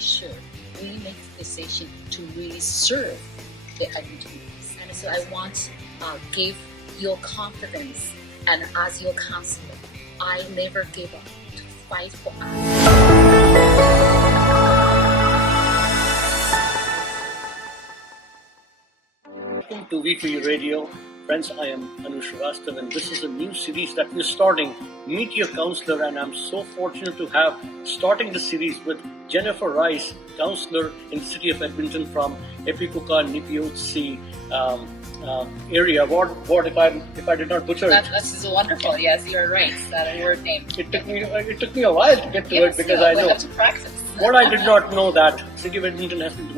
sure we make the decision to really serve the Edmontonians. And so I want to give your confidence, and as your councillor, I never give up to fight for us. Welcome to V4U Radio. Friends, I am Anu Srivastav, and this is a new series that we're starting, Meet Your Councillor, and I'm so fortunate to have starting the series with Jennifer Rice, Councillor in the city of Edmonton from Epikuka Nipiotsi area. Ward, if I did not butcher it. That is wonderful. Yes, you're right. That word name. It took me a while to get to it because I know. We have to practice. What I did not know that City of Edmonton has been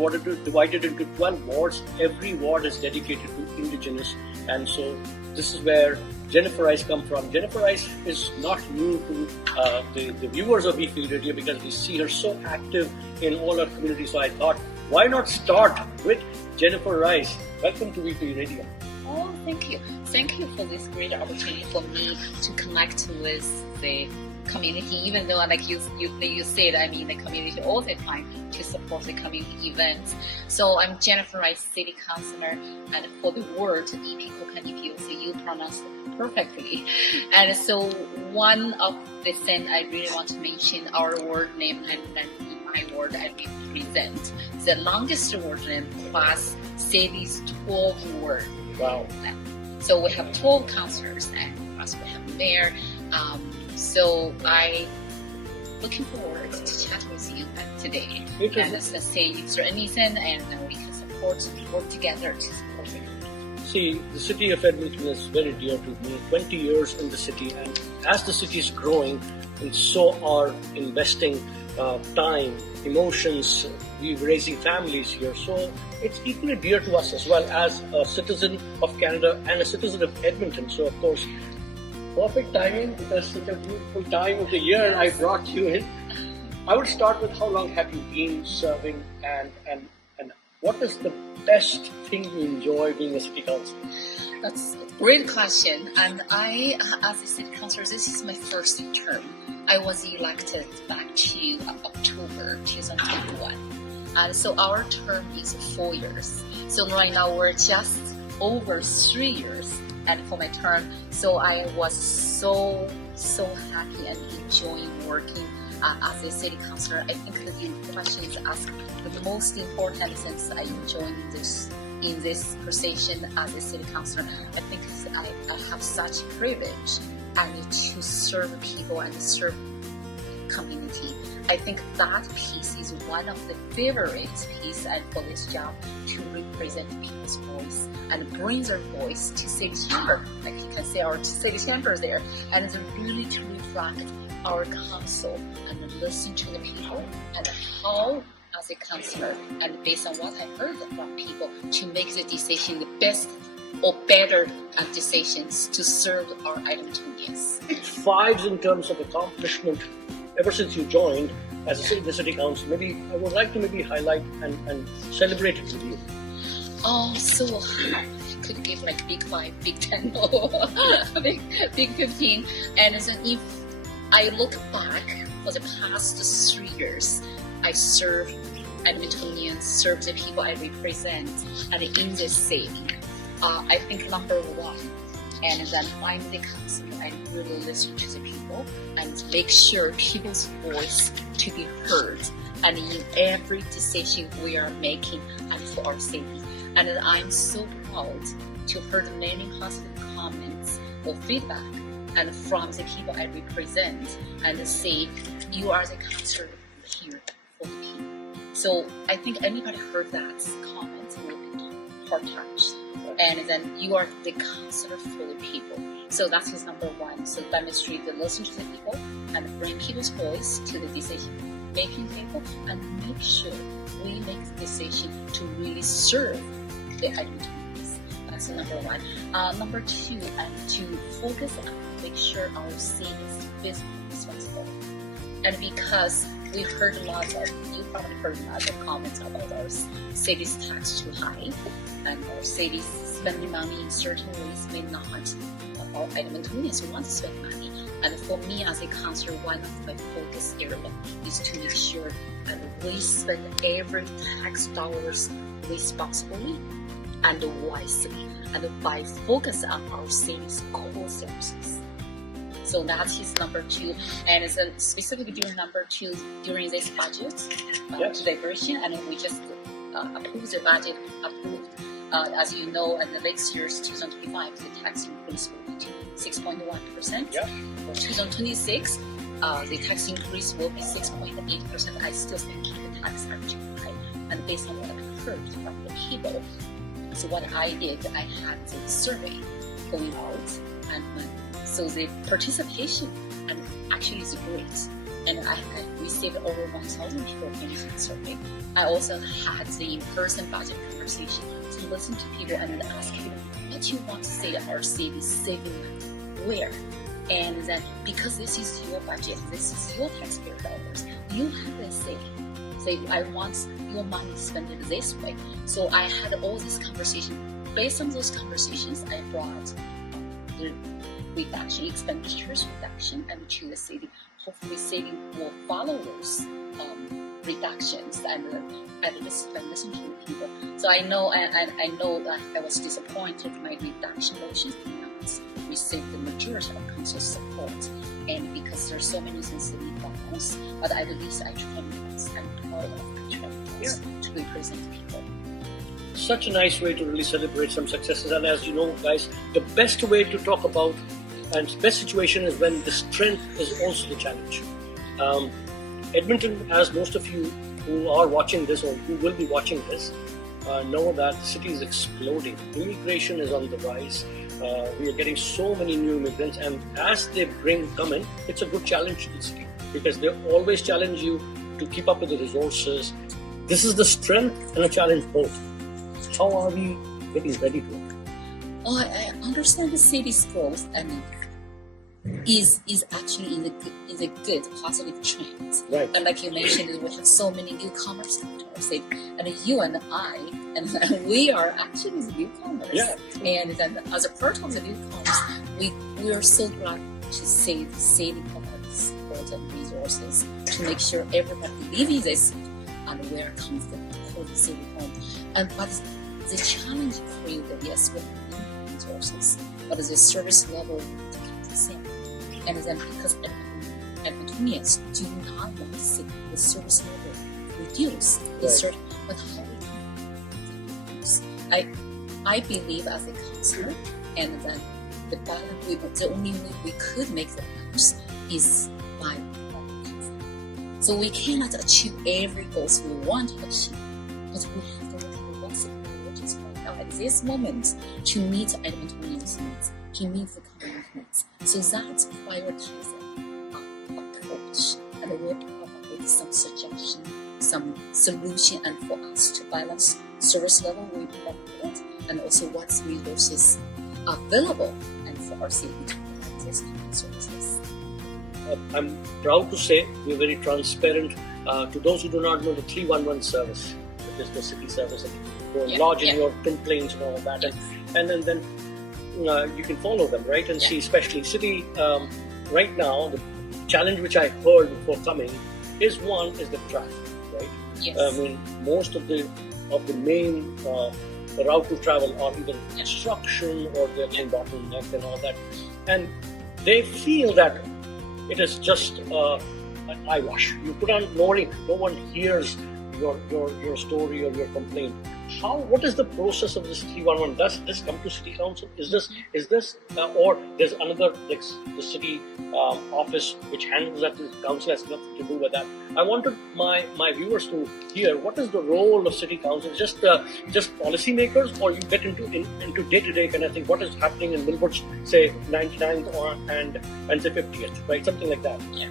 divided into 12 wards. Every ward is dedicated to Indigenous, and so this is where Jennifer Rice comes from. Jennifer Rice is not new to the viewers of V4U Radio because we see her so active in all our communities. So I thought, why not start with Jennifer Rice? Welcome to V4U Radio. Oh, thank you. Thank you for this great opportunity for me to connect with the community, even though like you said, I'm in the community all the time to support the community events. So I'm Jennifer Rice, City Councillor, and for the word Epikuka Nipiotsi, you pronounce it perfectly. And so one of the things I really want to mention, our word name, and then in my word I represent the longest word name plus city's 12 word. Wow. So we have 12 councillors, and plus we have mayor. So I looking forward to chat with you today and say if there anything, and we can work together to support it. See, the city of Edmonton is very dear to me. 20 years in the city, and as the city is growing, and so are investing time, emotions, we're raising families here. So it's equally dear to us as well as a citizen of Canada and a citizen of Edmonton. So of course, perfect timing because such a beautiful time of the year I brought you in. I would start with how long have you been serving and what is the best thing you enjoy being a city councillor? That's a great question. And I, as a city councillor, this is my first term. I was elected back to October 2021. And so our term is 4 years. So right now we're just over 3 years. And for my term, so I was so happy and enjoying working as a city councillor. I think that the question is asked the most important things I enjoy in this position as a city councillor. I think I have such privilege and to serve people and serve community. I think that piece is one of the favorite piece and for this job to represent people's voice and bring their voice to city chamber, like you can see our city chamber there, and really to reflect our council and listen to the people and how as a councillor and based on what I heard from people to make the decision the best or better decisions to serve our Edmontonians. Fives in terms of accomplishment ever since you joined as the city council. Maybe I would like to highlight and celebrate it with you. So I could give like big 5, big 10, or big 15. And then if I look back for the past 3 years, I serve Edmontonians, serve the people I represent, and in this city, I think number one. And then I'm the councillor and really listen to the people and make sure people's voice to be heard and in every decision we are making and for our city. And I'm so proud to heard many positive comments or feedback and from the people I represent and say you are the councillor here for the people. So I think anybody heard that comment will be heart touched. And then you are the councillor for the people. So that is number one. So demonstrate the listen to the people and bring people's voice to the decision-making table and make sure we make the decision to really serve the Edmontonians. That's number one. Number two, and to focus on make sure our city is fiscally responsible. And because we heard you probably heard lots of comments about our city's tax too high and our city's spending money in certain ways may not. Our Edmontonians want to spend money, And for me as a councillor, one of my focus area is to make sure that we spend every tax dollars responsibly and wisely, and by focus on our city's core services. So that is number 2, and then specifically during number 2, during this budget deliberation, and we just approved the budget, as you know, and the next year's 2025, the tax increase will be to 6.1%. Yeah. For 2026, the tax increase will be 6.8%. I still think the tax are too high, and based on what I've heard from the people, so what I did, I had the survey going out, and so the participation actually is great. And I received over 1,000 people finished the survey. I also had the in-person budget conversation to listen to people and ask people what you want to say our city saving money, where. And then because this is your budget, this is your taxpayer dollars, you have a say. Say, I want your money spent this way. So I had all this conversation. Based on those conversations, I brought the reduction, expenditures reduction, and to the city. Hopefully, city will follow those reductions and listen to the people. So I know, I know that I was disappointed my reduction motions did not receive the majority of council support, and because there's so many things to be balanced. But at least I try my best. I'm proud of my try to represent people. Such a nice way to really celebrate some successes, and as you know, guys, the best way to talk about and best situation is when the strength is also the challenge. Edmonton, as most of you who are watching this or who will be watching this, know that the city is exploding. Immigration is on the rise. We are getting so many new immigrants, and as they come in, it's a good challenge to the city because they always challenge you to keep up with the resources. This is the strength and a challenge both. How are we getting ready for it? Oh, I understand the city's growth and is actually in a good positive trend. Right. And like you mentioned, we have so many newcomers to our city, and you and I, and we are actually the newcomers. Yeah. And then as a part of the newcomers, we are so glad to see the city provides support and resources to make sure everybody living in this city and we are confident to call the city home. But the challenge created, yes, we have resources, but the service level is the same. And then because Edmontonians do not want to see the service level reduce, Right. But how we can reduce? I believe as a councillor, and then the only way we could make the balance is by council. So we cannot achieve every goal we want to achieve, but we have to look at what's the priorities right now at this moment to meet Edmontonians' needs, to meet the community needs. So that's prioritizing approach, and we'll come up with some suggestion, some solution, and for us to balance service level we provide, and also what's resources available, and for our city to provide these kind of services. I'm proud to say we're very transparent. To those who do not know the 311 service, which is the city service, and you're lodging your complaints and all of that, and then you can follow them, right, and see, especially city. Right now, the challenge which I heard before coming is the traffic, right? Yes. I mean, most of the main route to travel are either construction or they're in bottleneck and all that, and they feel that it is just an eyewash. You put on no one hears your story or your complaint. What is the process of this 311? Does this come to City Council? Is this or there's another, like the city office which handles that? The council has nothing to do with that. I wanted my viewers to hear what is the role of City Council. Just policymakers, or you get into day-to-day kind of thing. What is happening in Millwood's, say 99th and say 50th, right? Something like that. Yeah.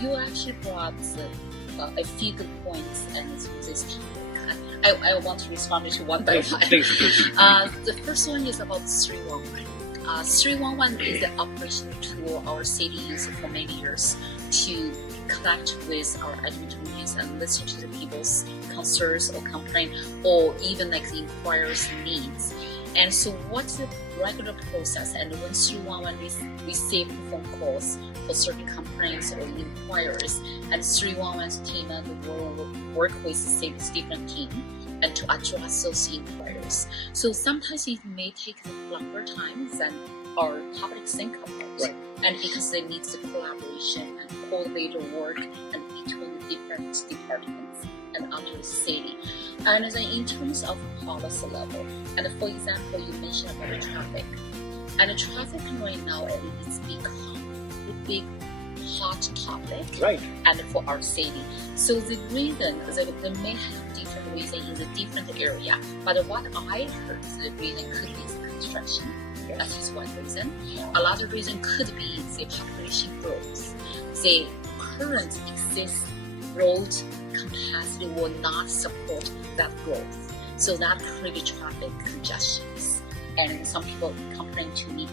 You actually brought a few good points and this topic. I want to respond to one by one. Please. The first one is about 311. 311 is the operational tool our city used for many years to connect with our Edmontonians and listen to the people's concerns or complaint, or even like the inquirers' needs. And so what's the regular process? And when 311 receive phone calls for certain complaints or inquiries, and 311's team will work with the city's different team and to address those inquiries. So sometimes it may take longer time than our public think about. Right. And because they need the collaboration and coordinated work and between the different departments and under the city. And then in terms of policy level, and for example, you mentioned about the traffic. And the traffic right now, it's become a big hot topic, Right. and for our city. So the reason, they may have different reason in the different area, but what I heard, the reason could be the construction. Yes. That is one reason. Another reason could be the population growth. The current existing road capacity will not support that growth. So that creates traffic congestions. And some people complain to me,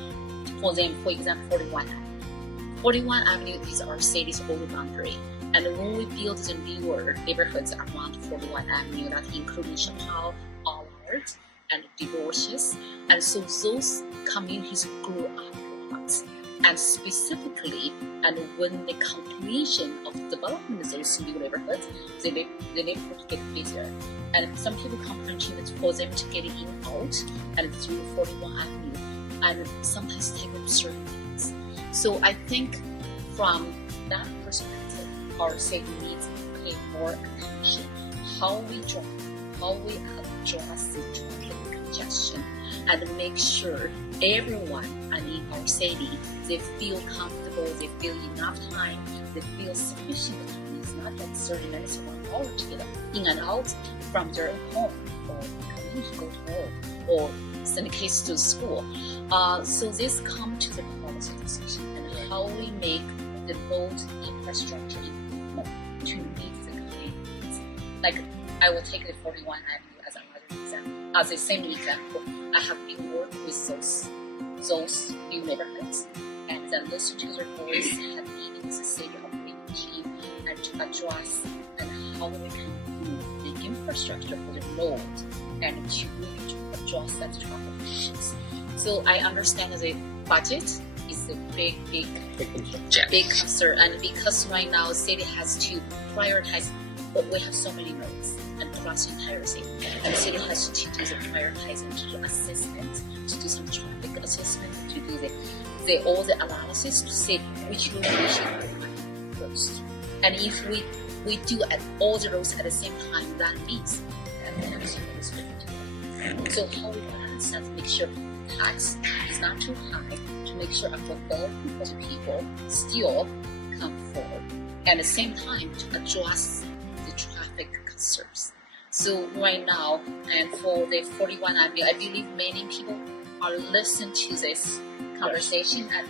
for example, 41 Avenue. 41 Avenue is our city's old boundary. And when we build the newer neighborhoods around 41 Avenue, that including Chappelle, Allard, and divorces, and so those communities grew up a lot. And specifically, and when the completion of development of those new neighborhoods, the neighborhood get busier. And some people complain to me for them to get in and out and through 41 Avenue, and sometimes take up certain minutes. So I think from that perspective, our city needs to pay more attention how we address the traffic congestion and make sure everyone in our city, they feel comfortable, they feel enough time, they feel sufficient time. It's not like 30 minutes or 1 hour to get in and out from their home or community to go to work or send kids to school. So this comes to the policy decision and how we make the road infrastructure improvement to meet the communities. Like I will take the 41 Avenue as another example. As the same example, I have been working with those new neighborhoods and then listen to their voice and meeting with the city operating team and to address and how we can improve the infrastructure for the road and to really address that traffic issues. So I understand the budget is a big concern, and because right now the city has to prioritize, but we have so many roads and across the entire city, and the city has to do the prioritizing, to do assessment, to do some traffic assessment, to do all the analysis to see which road we should go first. And if we do at all the roads at the same time, that means that we have some roads to do. So how we balance that, make sure tax is not too high, to make sure affordability for the people still come forward, and at the same time to address the traffic concerns. So right now, and for the 41 Avenue, I believe many people are listening to this conversation and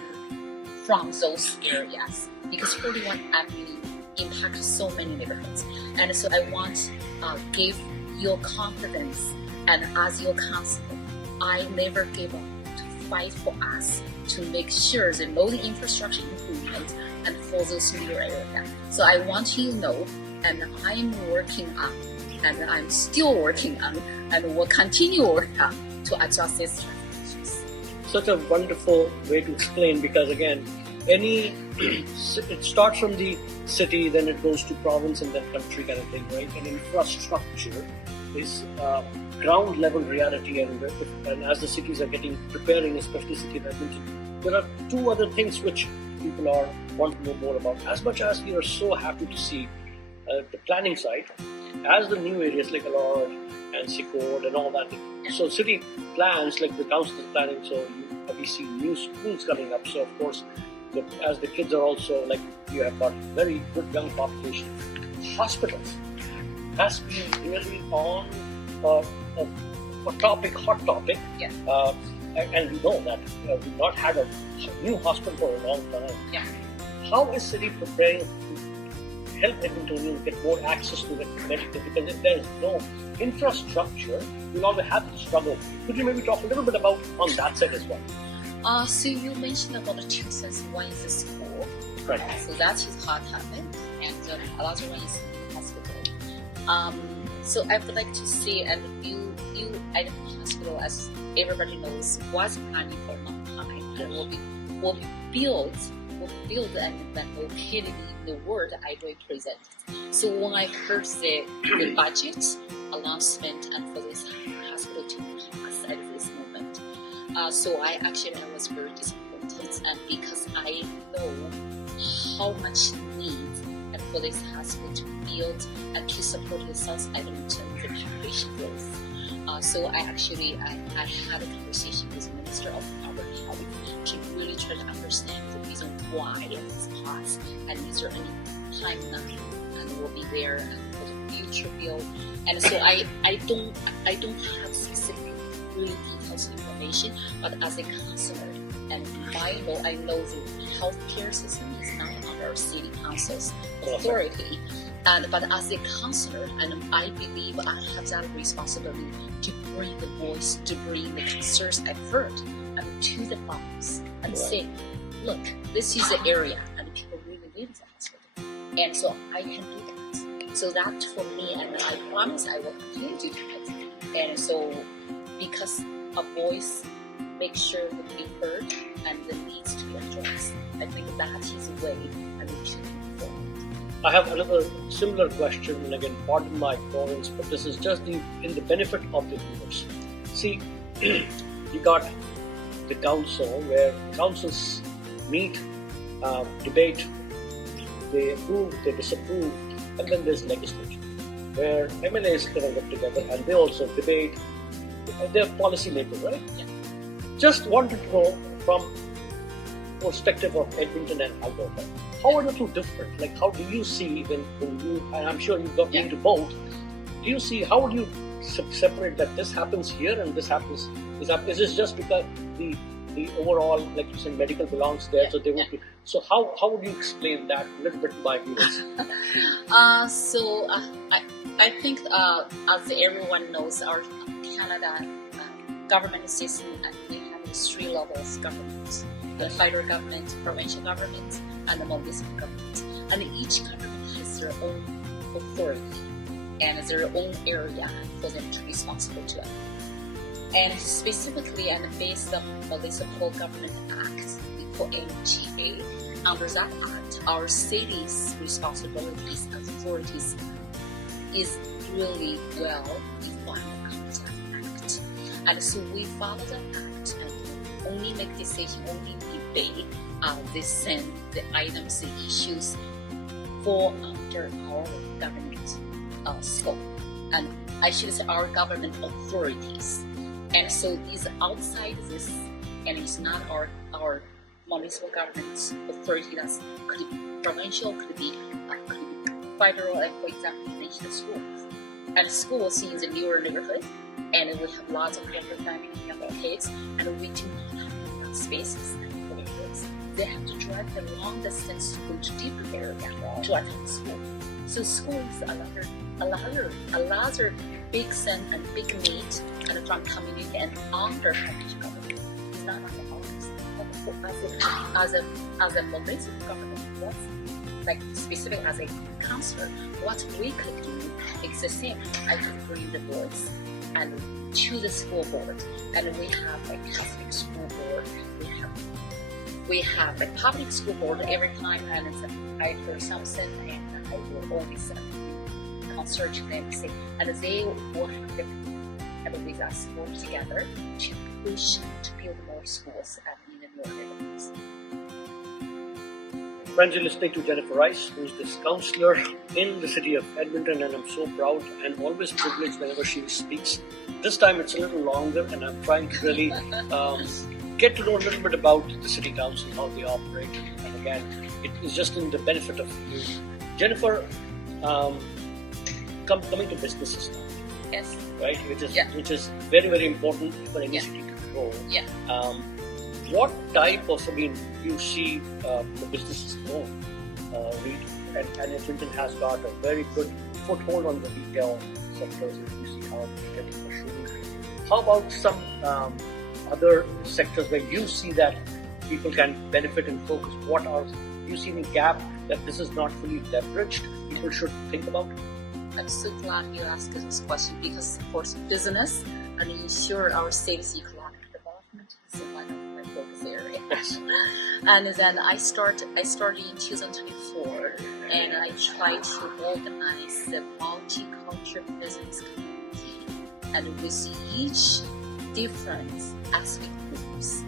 from those areas, because 41 Avenue impacts so many neighborhoods. And so I want to give your confidence, and as your councillor, I never give up to fight for us to make sure the road infrastructure improvement and for those new areas. So I want you to know, and I'm working on, and I'm still working on, and will continue working on to address these traffic issues. Such a wonderful way to explain, because again, it starts from the city, then it goes to province and then country kind of thing, right? And infrastructure is ground level reality, and as the cities are preparing, especially city that I mentioned, there are two other things which people want to know more about. As much as we are so happy to see the planning side, as the new areas like Allard and Secord and all that, so city plans, like the council is planning, so we see new schools coming up. So of course, as the kids are also, like, you have got very good young population. Hospitals has been really on a hot topic. Yeah. And we know that we've not had a new hospital for a long time. Yeah. How is city preparing to help Edmontonians get more access to the medical? Because if there is no infrastructure, we'll always have to struggle. Could you maybe talk a little bit about on that side as well? So you mentioned about the two things. One is the school. Right. So that is hot topic, and another one is the hospital. So I would like to say, and you V4U Hospital, as everybody knows, was planning for a long time and will be built and then located in the world I represent. So when I heard the budget announcement and for this hospital to pass at this moment, so I was very disappointed, and because I know how much need and for this hospital to build and to support the South Edmonton, the population growth. So I had a conversation with the Minister of Public Health to really try to understand the reason why this pass, and is there any timeline and will be there for the future bill. And so I don't have specific really detailed information, but as a councillor, and I know the healthcare system is not under our city council's authority. But as a councillor, and I believe I have that responsibility to bring the voice, to bring the concerns I've heard, and to the farmers, and say, look, this is the area, and people really need the hospital, and so I can do that. So that for me, and I promise I will continue to do it. And so, because a voice makes sure that we heard and the needs to be addressed, I think that is the way and we should move forward. I have another similar question, and again, pardon my ignorance, but this is just in the benefit of the viewers. See, you got the council where councils meet, debate, they approve, they disapprove, and then there's legislature where MLAs kind of get together and they also debate. They're policy makers, right? Yeah. Just wanted to know from perspective of Edmonton and Alberta, how are the two different? Like, how do you see when you, and I'm sure you've got into both, do you see, how would you separate that this happens here and this happens? Is this just because the overall, like you said, medical belongs there, so they would be, so how would you explain that a little bit to my viewers? I think as everyone knows, our Canada government system, and we have 3 levels of government: the federal government, provincial government, and the municipal government. And each government has their own authority and their own area for them to be responsible to it. And specifically, and based on the Municipal Government Act, we call MGA, under that act, our city's responsibilities and authorities is really well defined under that act. And so we follow that act and only make decisions, only debate the items, the issues fall under our government scope. And I should say our government authorities. And so it's outside this, and it's not our municipal government authority. That could be provincial, could be federal, and for example, you mentioned schools. And schools in the newer neighborhood, and we have lots of younger families, younger kids, and we do not have enough spaces for the kids. They have to drive a long distance to go to different area to attend school. So school is another big sin and big need, and from community and under county government. It's not under ours. But as a municipal government, what's like specific as a councillor, what we could do is the same. I could bring the boards and to the school board, and we have a Catholic school board. We have a public school board every time, and I hear something, and I will always concern to them, say, and they will have and with us work together to push to build more schools in the newer neighborhoods. Friends, you're listening to Jennifer Rice, who's this councillor in the city of Edmonton, and I'm so proud and always privileged whenever she speaks. This time it's a little longer, and I'm trying to really get to know a little bit about the city council, how they operate, and again, it is just in the benefit of you. Jennifer, coming to businesses now. Yes. Right, which is very, very important for any city to grow. Yeah. What type of, you see the businesses grow, and Edmonton has got a very good foothold on the retail sectors. You see how retail is maturing. How about some other sectors where you see that people can benefit and focus? Do you see any gap that this is not fully leveraged, people should think about? I'm so glad you asked this question, because of course business and ensure our city's economic development is one of my focus areas. And then I started in 2024, and I try to organize the multicultural business community, and with each different ethnic groups,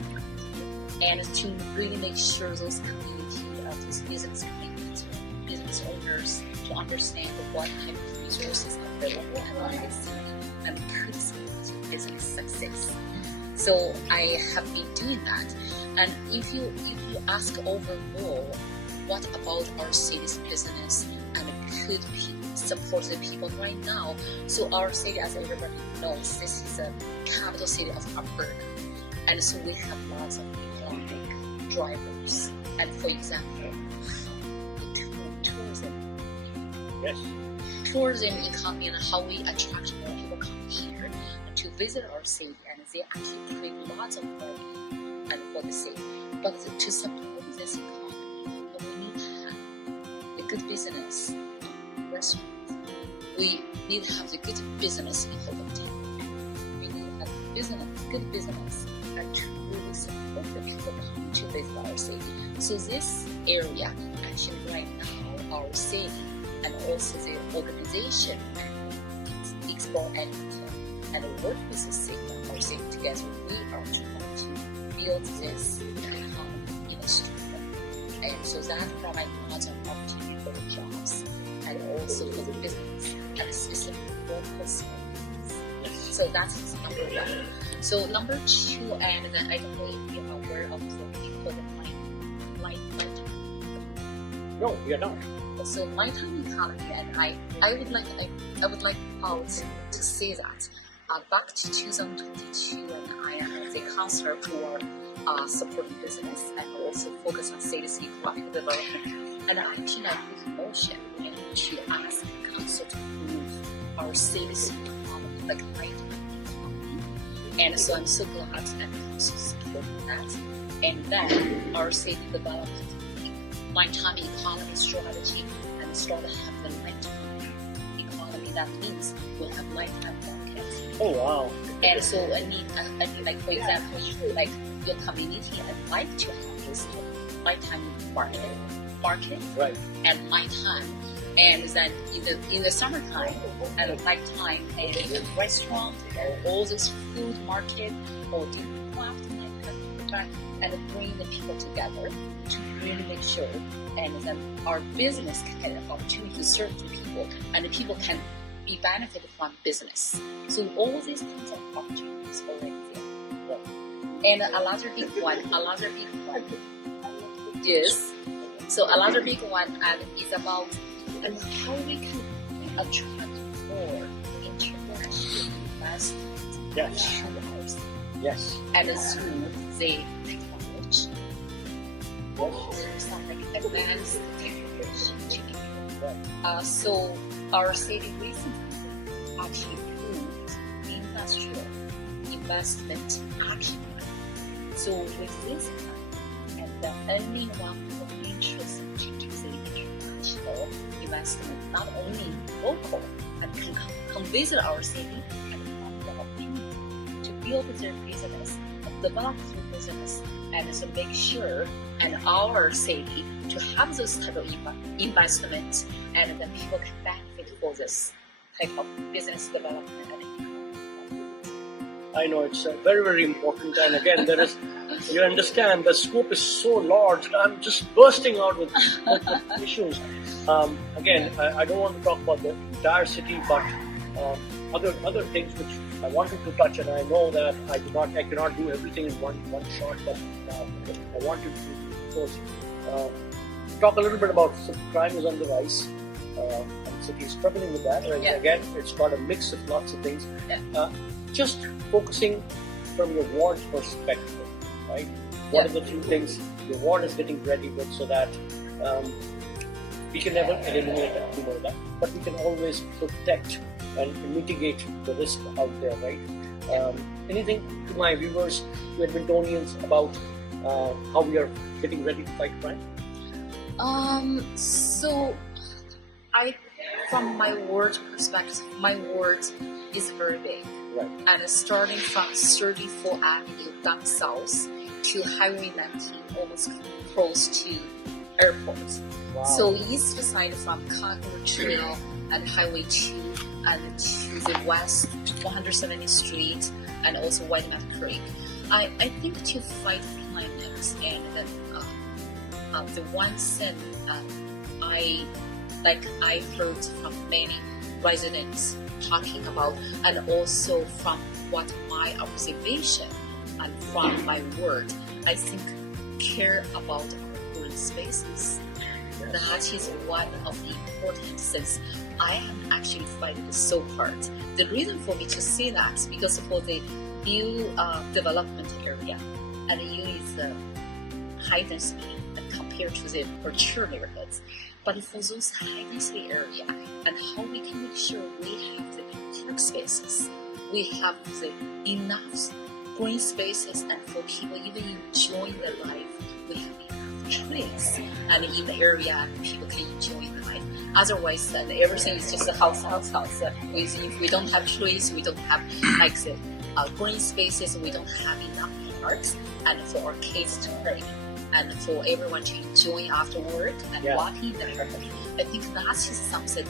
and to really make sure those community, those business communities, business owners, to understand what kind of resources are available around the city and could support business success. So I have been doing that. And if you ask overall, what about our city's business and could support the people right now? So our city, as everybody knows, this is a capital city of Alberta, and so we have lots of economic drivers. And for example, tourism. Yes. Tourism economy and how we attract more people come here to visit our city, and they actually create lots of money and for the city. But to support this economy, we need to have a good business restaurant. We need to have the good business in hotel. We need to have good business and to really support the people come to visit our city. So this area, actually right now, our city and also the organization explore and work with the city, our city together. We are trying to build this economy in a structure, and so that provides lots of opportunity for the jobs and also for the business and specific local services. So that's number one. So number two, and then I don't know if you're aware of the people that light. No, we are not. So lifetime economy, and I would like to say that back to 2022, and I am the councillor for supporting business and also focus on city's economic development. And actually, I put a motion to ask the council to improve our city's economy, like lifetime economy. And so I'm so glad that the council supported that. And then our city developed lifetime economy strategy and start to have the lifetime economy. That means we'll have lifetime markets. Oh wow! And so I mean, like for example, like your community, I'd like to have this lifetime market, Right. and lifetime, and then in the summertime, and lifetime and the restaurant or all this food market or different craft and bring the people together to really make sure, and then our business can get an opportunity to serve the people, and the people can be benefited from business. So all these kinds of opportunities already there. And another big one is, so another big one is about and how we can attract more international investment to ours. Yes. And through the technology, some like advanced technology. So our city recently actually approved the industrial investment action plan. So with this plan, and anyone who is interested to the international investment, not only local, and can come visit our city and find the opportunity to build their business, develop their business, and so make sure and our city to have this type of investment, and then people can benefit for this type of business development. I know it's very, very important, and again, there is. You understand the scope is so large. I'm just bursting out with issues. Again, I don't want to talk about the entire city, but other things which I wanted to touch, and I know that I cannot do everything in one shot, but I wanted to talk a little bit about crime is on the rise, and the city is struggling with that. And again, it's got a mix of lots of things. Just focusing from your ward's perspective, right? What are the few things your ward is getting ready with, so that we can never eliminate that, we know that, but we can always protect and mitigate the risk out there, right? Anything to my viewers, to Edmontonians, about how we are getting ready to fight crime? So I from my ward perspective, my ward is very big. Right. And starting from 34th Avenue down south to Highway 19, almost close to airport. Wow. So east side from Concord Trail and Highway 2 and to the west, 170th Street and also Whitemouth Creek. I think to fight climate and the one thing I heard from many residents talking about, and also from what my observation and from my word, I think care about our green spaces. That is one of the important things I am actually fighting so hard. The reason for me to say that is because for the new development area, and U is high density and compared to the mature neighborhoods. But for those high density area, and how we can make sure we have the park spaces, we have the enough green spaces, and for people even enjoying the life, we have enough trees, and in the area people can enjoy the life. Otherwise, everything is just a house. If we don't have trees, we don't have like the green spaces, we don't have enough parks, and for our kids to play, and for everyone to enjoy after work and walking in the neighborhood. I think that is something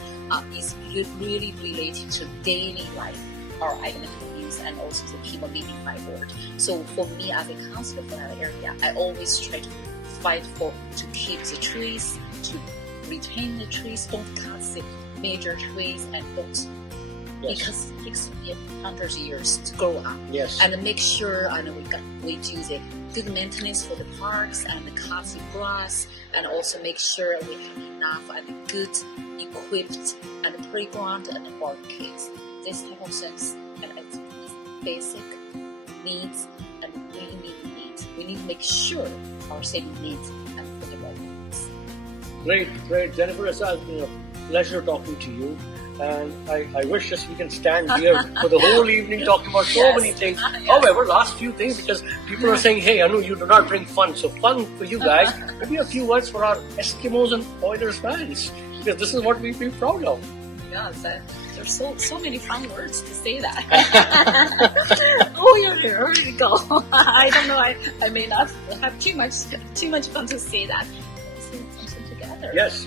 is really related to daily life, our economic needs, and also the people living by ward. So for me as a councillor for that area, I always try to fight to keep the trees, to retain the trees, don't cut the major trees, and don't because it takes hundreds of years to grow up. Yes. And make sure we do the good maintenance for the parks and the cut the grass, and also make sure we have enough and good equipped and playground and for our kids. This type of things, and it's basic needs, and we need needs. We need to make sure our city needs and for the needs. Great, Jennifer. It's been a pleasure talking to you. And I wish just we can stand here for the whole evening talking about so many things. However, last few things, because people are saying, hey, Anu, you do not bring fun. So fun for you guys. Maybe a few words for our Eskimos and Oilers fans, because this is what we feel proud of. Yes, there's so many fun words to say that. Oh, here we go. I don't know. I may not have too much fun to say that. Let's say something together. Yes,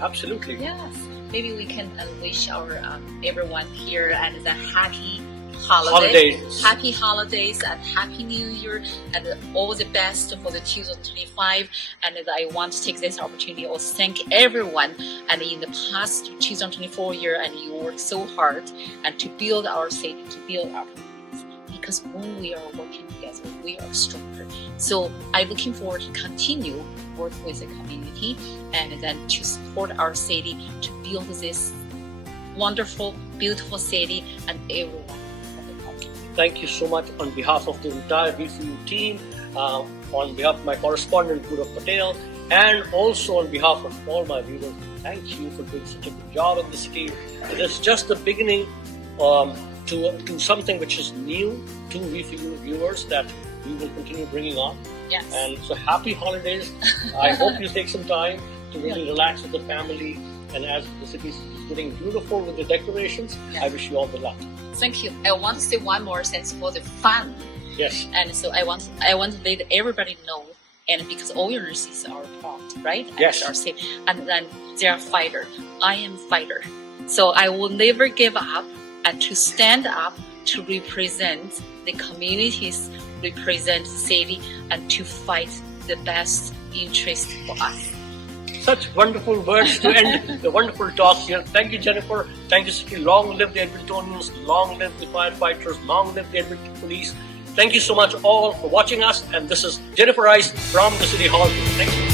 absolutely. Yes. Maybe we can wish our everyone here and the happy holidays, happy holidays, and happy New Year, and all the best for the 2025. And I want to take this opportunity to thank everyone. And in the past 2024 year, and you worked so hard and to build our city, to build our communities. Because when we are working together, we are stronger. So I'm looking forward to continue work with the community and then to support our city to build this wonderful, beautiful city and everyone of the country. Thank you so much on behalf of the entire V4U team, on behalf of my correspondent Purav Patel, and also on behalf of all my viewers. Thank you for doing such a good job in the city. It is just the beginning to something which is new to V4U viewers that we will continue bringing on. Yes. And so happy holidays. I hope you take some time to really relax with the family. And as the city is getting beautiful with the decorations, I wish you all the luck. Thank you. I want to say one more thing for the fun. Yes. And so I want to let everybody know, and because all your nurses are proud, right? Yes. And are safe, and then they are fighter. I am fighter. So I will never give up and to stand up to represent the communities, represent the city, and to fight the best interest for us. Such wonderful words to end the wonderful talk here. Thank you, Jennifer. Thank you, City. Long live the Edmontonians. Long live the firefighters. Long live the Edmonton Police. Thank you so much all for watching us. And this is Jennifer Rice from the City Hall. Thank you.